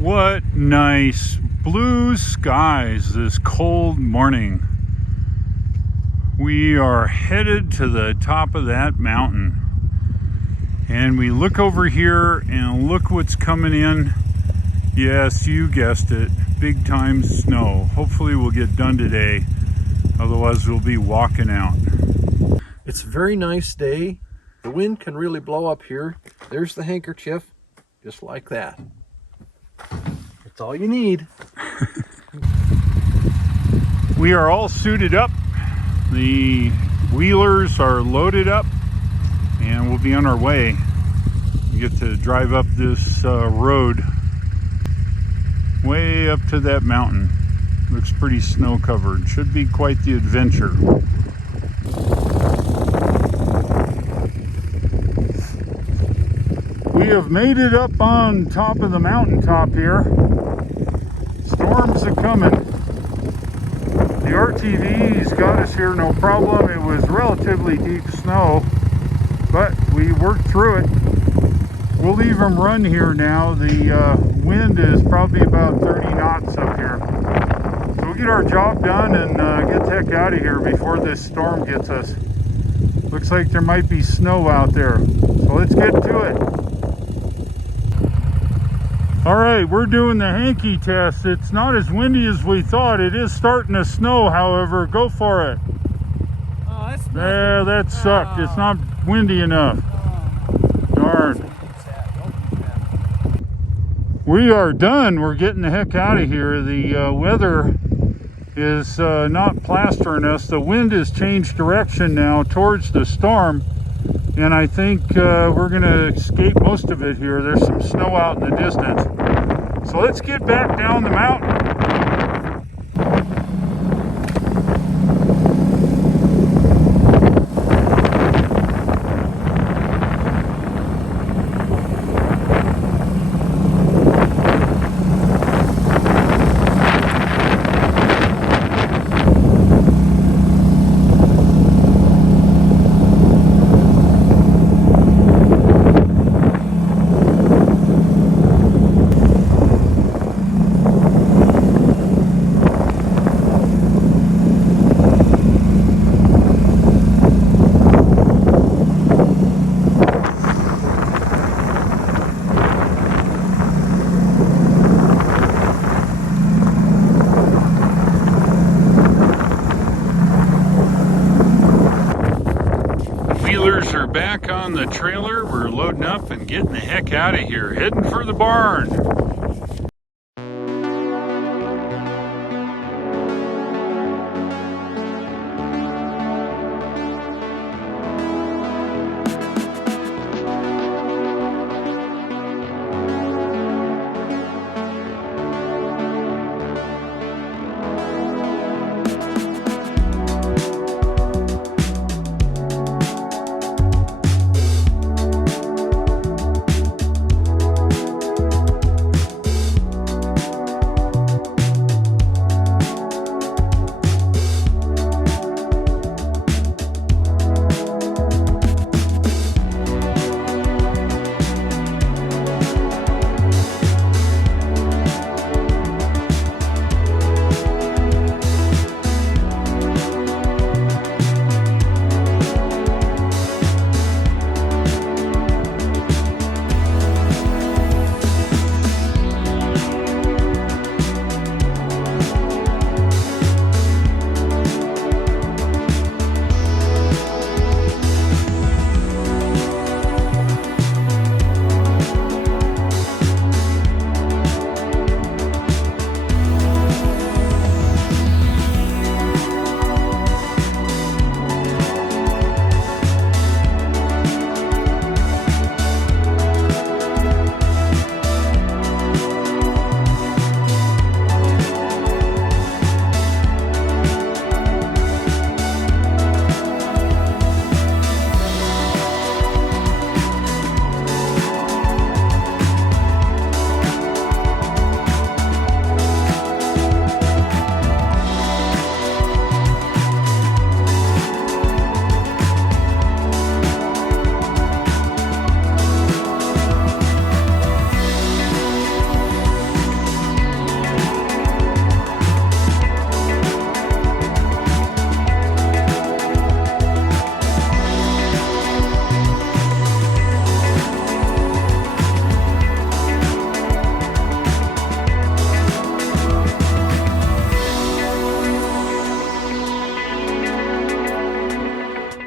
What nice blue skies this cold morning. We are headed to the top of that mountain. And we look over here and look what's coming in. Yes, you guessed it. Big time snow. Hopefully we'll get done today. Otherwise we'll be walking out. It's a very nice day. The wind can really blow up here. There's the handkerchief, just like that. That's all you need. We are all suited up. The wheelers are loaded up and we'll be on our way. We get to drive up this road way up to that mountain. Looks pretty snow covered. Should be quite the adventure. We have made it up on top of the mountaintop here. Storms are coming. The RTV's got us here no problem. It was relatively deep snow, but we worked through it. We'll leave them run here now. The wind is probably about 30 knots up here. So we'll get our job done and get the heck out of here before this storm gets us. Looks like there might be snow out there. So let's get to it. All right, we're doing the hanky test. It's not as windy as we thought. It is starting to snow, however. Go for it. Oh, that's nothing. Yeah, that sucked. It's not windy enough. Darn. We are done. We're getting the heck out of here. The weather is not plastering us. The wind has changed direction now towards the storm. And I think we're going to escape most of it here. There's some snow out in the distance. So let's get back down the mountain. Wheelers are back on the trailer. We're loading up and getting the heck out of here. Heading for the barn.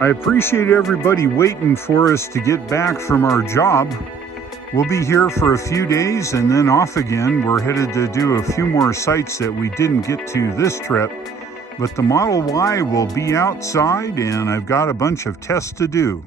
I appreciate everybody waiting for us to get back from our job. We'll be here for a few days and then off again. We're headed to do a few more sites that we didn't get to this trip. But the Model Y will be outside and I've got a bunch of tests to do.